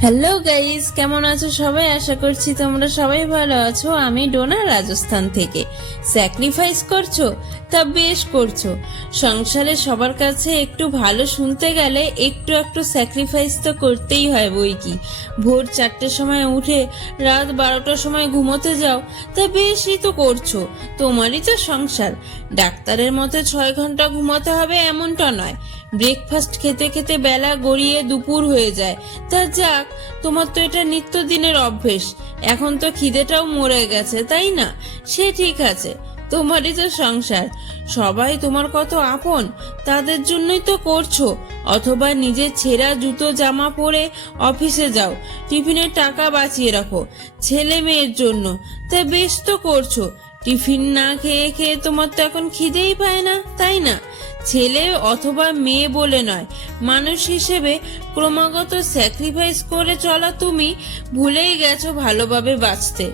Hello guys কেমন আছো সবাই? আশা করছি তোমরা সবাই ভালো আছো। আমি ডোনা রাজস্থান থেকে। স্যাক্রিফাইস করছ? তা বেশ করছ। সংসারে সবার কাছে একটু ভালো শুনতে গেলে একটু একটু স্যাক্রিফাইস তো করতেই হয় বই কি। ভোর চারটের সময় উঠে রাত বারোটার সময় ঘুমোতে যাও। তা বেশই তো করছ। তোমারই তো সংসার। ডাক্তারের মতে ছয় ঘণ্টা ঘুমাতে হবে এমনটা নয়। ব্রেকফাস্ট খেতে খেতে বেলা গড়িয়ে দুপুর হয়ে যায়। তা যাক তোমার তো এটা নিত্যদিনের অভ্যেস। এখন তো খিদেটাও মরে গেছে, তাই না? সে ঠিক আছে, তোমারই তো সংসার। সবাই তোমার কত আপন, তাদের জন্যই তো করছ। অথবা নিজের ছেঁড়া জুতো, জামা পরে অফিসে যাও, টিফিনের টাকা বাঁচিয়ে রাখো, ছেলে মেয়ের জন্য। তা বেশ তো করছ টিফিন না খেয়ে খেয়ে তোমার তো এখন খিদেই পায় না, তাই না? ছেলে অথবা মেয়ে বলে নয়, মানুষ হিসেবে ক্রমাগত স্যাক্রিফাইস করে চলা তুমি ভুলেই গেছো ভালোভাবে বাঁচতে।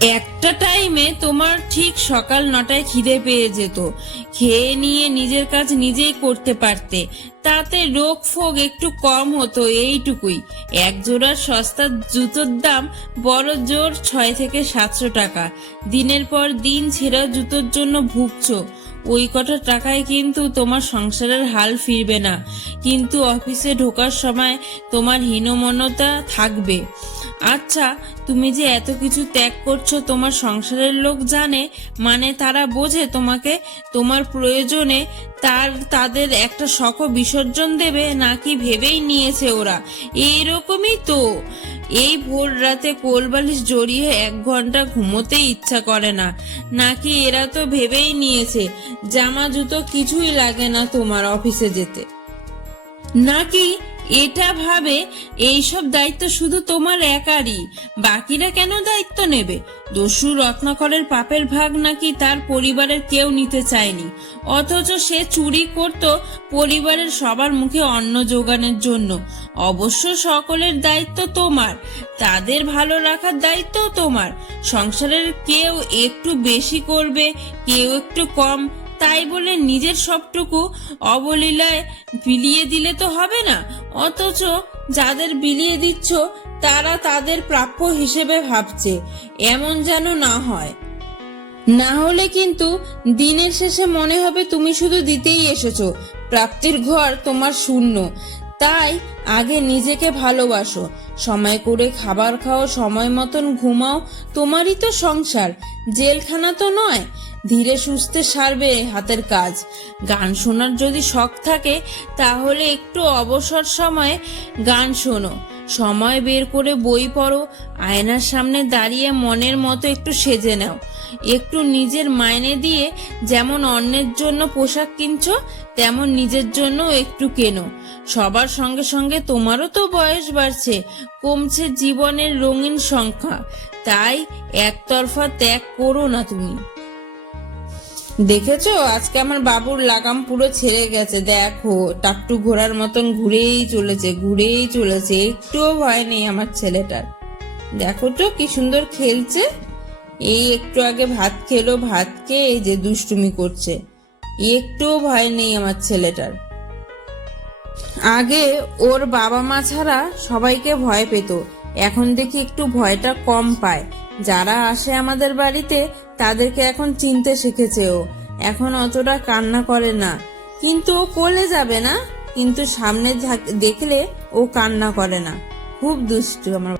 একটা টাইমে তোমার ঠিক সকাল নটায় খিদে পেয়ে যেত। খেয়ে নিয়ে নিজের কাজ নিজেই করতে পারতে। তাতে রোগ ফোগ একটু কম হতো এইটুকুই। এক জোড়া সস্তা জুতোর দাম বড় জোর ছয় থেকে সাতশো টাকা। দিনের পর দিন ছেঁড়া জুতোর জন্য ভুগছো। ওই কটা টাকায় কিন্তু তোমার সংসারের হাল ফিরবে না। কিন্তু অফিসে ঢোকার সময় তোমার হীনমনতা থাকবে। আচ্ছা তুমি যে এত কিছু ত্যাগ করছ তোমার সংসারের লোক জানে মানে তারা বোঝে তোমাকে, তোমার প্রয়োজনে তার, তাদের একটা শখ বিসর্জন দেবে নাকি ভেবেই নিয়েছে ওরা। এইরকমই তো। এই ভোর রাতে কোলবালিশ জড়িয়ে এক ঘণ্টা ঘুমোতে ইচ্ছা করে না। নাকি এরা তো ভেবেই নিয়েছে, জামা জুতো কিছুই লাগে না তোমার অফিসে যেতে। নাকি এটা ভাবে এইসব দায়িত্ব শুধু তোমার একারই। বাকিরা কেন দায়িত্ব নেবে? দস্যু রত্নাকরের পাপের ভাগ নাকি তার পরিবারের কেউ নিতে চায়নি। অথচ সে চুরি করত পরিবারের সবার মুখে অন্ন যোগানের জন্য। অবশ্য সকলের দায়িত্ব তোমার। তাদের ভালো রাখার দায়িত্ব তোমার। সংসারের কেউ একটু বেশি করবে, কেউ একটু কম তাই বলে নিজের সবটুকু অবলীলায় বিলিয়ে দিলে তো হবে না। অথচ যাদের বিলিয়ে দিচ্ছ, তারা তাদের প্রাপ্য হিসেবে ভাবছে, এমন যেন না হয়। না হলে কিন্তু দিনের শেষে মনে হবে তুমি শুধু দিতেই এসেছ, প্রাপ্তির ঘর তোমার শূন্য। তাই আগে নিজেকে ভালোবাসো, সময় করে খাবার খাও, সময় মতন ঘুমাও, তোমারই তো সংসার, জেলখানা তো নয়। ধীরে সুস্থে সারবে হাতের কাজ। গান শোনার যদি শখ থাকে, তাহলে একটু অবসর সময়ে গান শোনো। সময় বের করে বই পড়ো, আয়নার সামনে দাঁড়িয়ে মনের মতো একটু সেজে নাও। একটু নিজের মাইনে দিয়ে যেমন অন্যের জন্য পোশাক কিনছো, তেমন নিজের জন্য একটু কেনো। সবার সঙ্গে সঙ্গে তোমারও তো বয়স বাড়ছে, কমছে জীবনের রঙিন সংখ্যা। তাই একতরফা ত্যাগ করো না তুমি। দেখেছ? আজকে আমার বাবুর লাগাম পুরো ছেড়ে গেছে। দেখো, টাকটু ঘোড়ার মতন ঘুরেই চলেছে ঘুরেই চলেছে। একটুও ভয় নেই আমার ছেলেটার। দেখো তো, কি সুন্দর খেলছে। এই একটু আগে ভাত খেলো, ভাত খেয়ে এই যে দুষ্টুমি করছে। একটুও ভয় নেই আমার ছেলেটার। আগে ওর বাবা মা ছাড়া সবাইকে ভয় পেত। এখন দেখি একটু ভয়টা কম পায়। যারা আসে আমাদের বাড়িতে, তাদেরকে এখন চিনতে শিখেছে ও। এখন অতটা কান্না করে না। কিন্তু ও কোলে যাবে না? কিন্তু সামনে দেখলে ও কান্না করে না। খুব দুষ্টু আমার